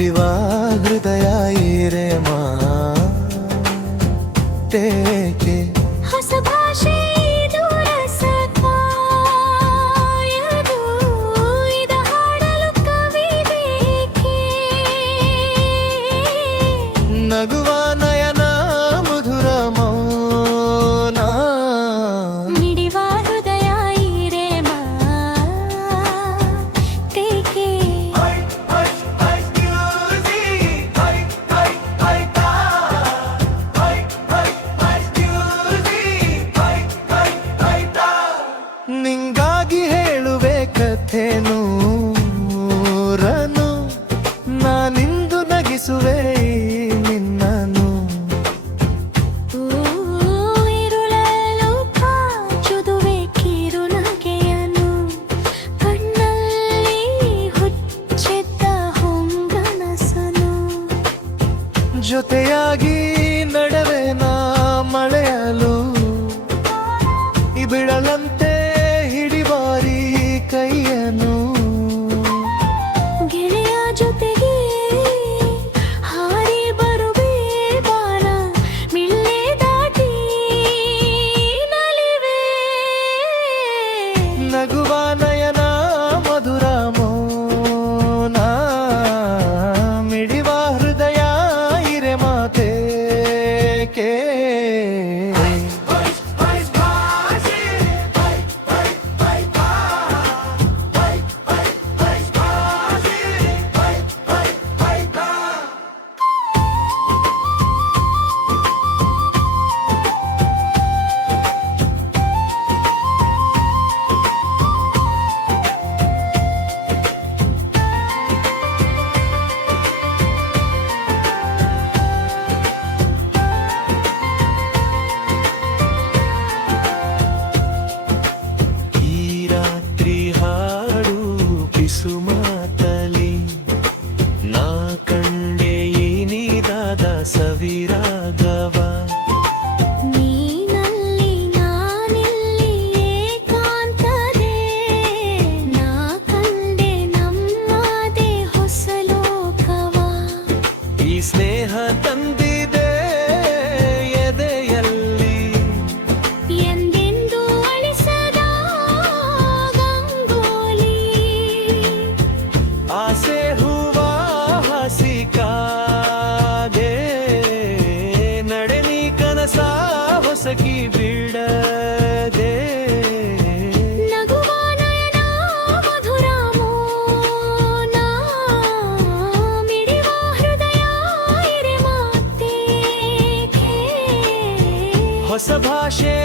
ಮಿಡಿವ ಹೃದಯ ಇರೆ ಮಾತೇಕೆ ಹೊಸ ಭಾಷೆ ಇದು ರಸಕಾಯದು ಇದ ಹಾಡಲು ಕವಿ ಬೇಕೆ ನಗುವ ನಯನ ಮಧುರ ಮೌನ ಮಿಡಿವ ಹೃದಯ ಇರೆ ಮಾತೇಕೆ ನಿಂಗಾಗಿ ಹೇಳುವೆ ಕಥೆ ನೂರನು ನಾನಿಂದು ನಗಿಸುವೆ ನಿನ್ನನು ಇರುಳಲು ಕಾಚುದುವೆ ಕಿರು ನಗೆಯನು ಕಣ್ಣಲ್ಲಿ ಹುಚ್ಚೆದ್ದ ಹೊಂಗನಸನು ಜೊತೆಯಾಗಿ ನಡೆವೆ ನಾ ಮಳೆಯಲು ಬಿಡಲಂತೆ ಹಿಡಿಬಾರಿ ಕೈಯನು ಗೆಳೆಯ ಜೊತೆಗೆ ಹಾರಿ ಬರುವೆ ಬಾನ ಮಿಳ್ಳೆ ದಾಟಿ ನಲಿವೆ ನಗುವ ನಯನ ಮಧುರ ಮೌನ ಮಿಡಿವ ಹೃದಯ ಇರೆ ಮಾತೇಕೆ ಸುಮಾತಲಿ ನಾ ಕಂಡೆ ಏನಿದಾದ ಸವಿರಾಗವ ನೀನಲ್ಲಿ ನಾನಿಲ್ಲಿ ಏಕಾಂತದೆ ನಾ ಕಂಡೆ ನಮ್ಮದೇ ಹೊಸ ಲೋಕವ ಈ ಸ್ನೇಹ ತಂದಿದೆ ಎದೆಯಲ್ಲಿ ಎಂದೆಂದೂ ಅಳಿಸದ ಗಂಗೋಲಿ ಆಸೆ ಹೂವ ಹಸಿಕಾದೆ ನಡೆನಿ ಕನಸ ಹೊಸಕಿ ಬಿಡದೆ ನಗುವ ನಯನ ಮಧುರ ಮೌನ ಮಿಡಿವ ಹೃದಯ ಇರೆ ಮಾತೇಕೆ ಹೊಸ ಭಾಷೆ